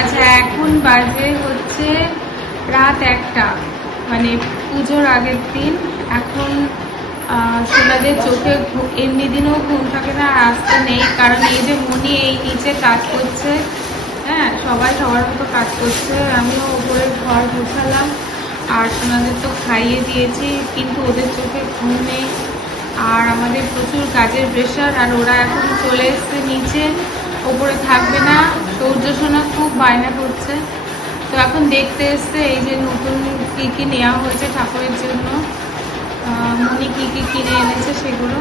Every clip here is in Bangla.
আচ্ছা এখন বাজে হচ্ছে রাত 1টা, মানে পুজোর আগের দিন। এখন সোনাদের চোখে এমনি দিনেও ঘুম থাকে না, আর আসতে নেই, কারণ এই যে মনি এই নিচে কাজ করছে। হ্যাঁ, সবাই সবার মতো কাজ করছে, আমিও ওপরে ঘর গোছালাম, আর সোনাদের তো খাইয়ে দিয়েছি, কিন্তু ওদের চোখে ঘুম নেই। আর আমাদের প্রচুর কাজের প্রেশার, আর ওরা এখন চলে এসছে নিচে, ওপরে থাকবে না। সূর্য সোনা খুব বায়না করছে, তো এখন দেখতে এসছে এই যে নতুন কী কী নেওয়া হয়েছে ঠাকুরের জন্য। মনি কী কী কিনে এনেছে সেগুলো।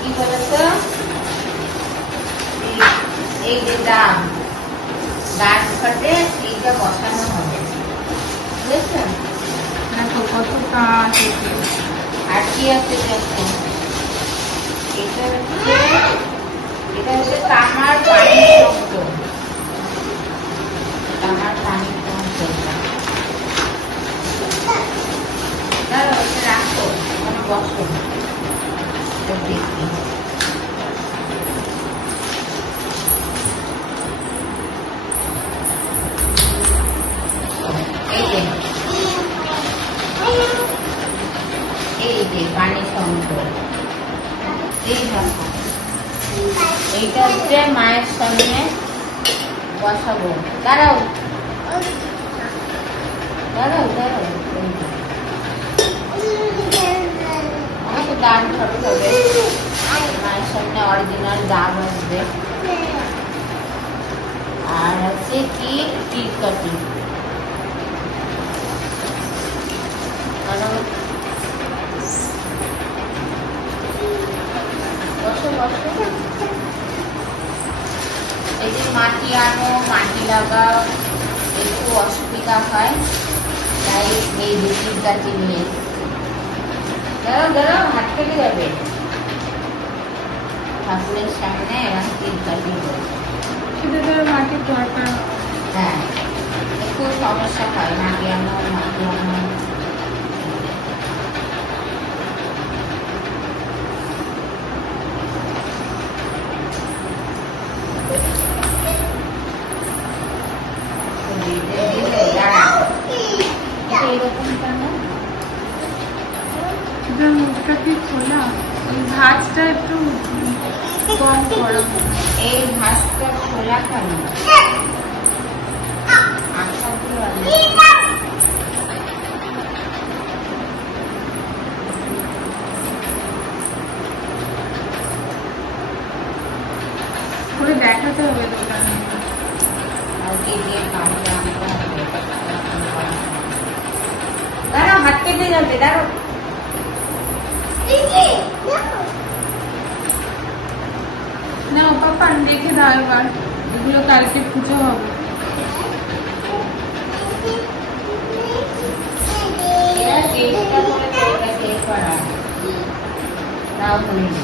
কি বলতো, এই যে দাম গাছ কাটে এইটা বসানো হবে, বুঝেছেন? দেখো কত কাজ। আর কি আছে দেখো, এটা হচ্ছে তামার পানি শব্দ, তামার পানি শব্দ। দাঁড়াও, এটা রাখো, ওখানে বসো, দেখি। এই যে পানি শব্দ, এইটা হচ্ছে মায়ের সামনে বসাবো। দাঁড়াও দাঁড়াও দাঁড়াও, আমাকে দান করতে হবে, মায়ের সামনে অরিজিনাল দাগ আসবে। আর হচ্ছে কি টিক কাটি, এই যে মাটি আনো, মাটি লাগাও, একটু অসুবিধা হয়, তাই এই রুটির কাটি নিয়ে। দাঁড়াও দাঁড়াও, হাত কেটে যাবে। ঠাকুরের সামনে এবার টিক কাটি সেটা তো মাটির দরকার। হ্যাঁ, একটু সমস্যা হয়, মাটি আনো মাটি আনো। মুখটা কি খোলা, ওই ভাঁজটা একটু কম করো। এই ভাঁজটা খোলা কেন? করে দেখাতে হবে দোকানে। দাঁড়াও, হাত কেটে যাবে, দাঁড়াও। না পাপা দেখে দাও এবার, এগুলো কালকে পুজো হবে। এরা চেষ্টা করে এটা শেষ করা, তাও হয়নি।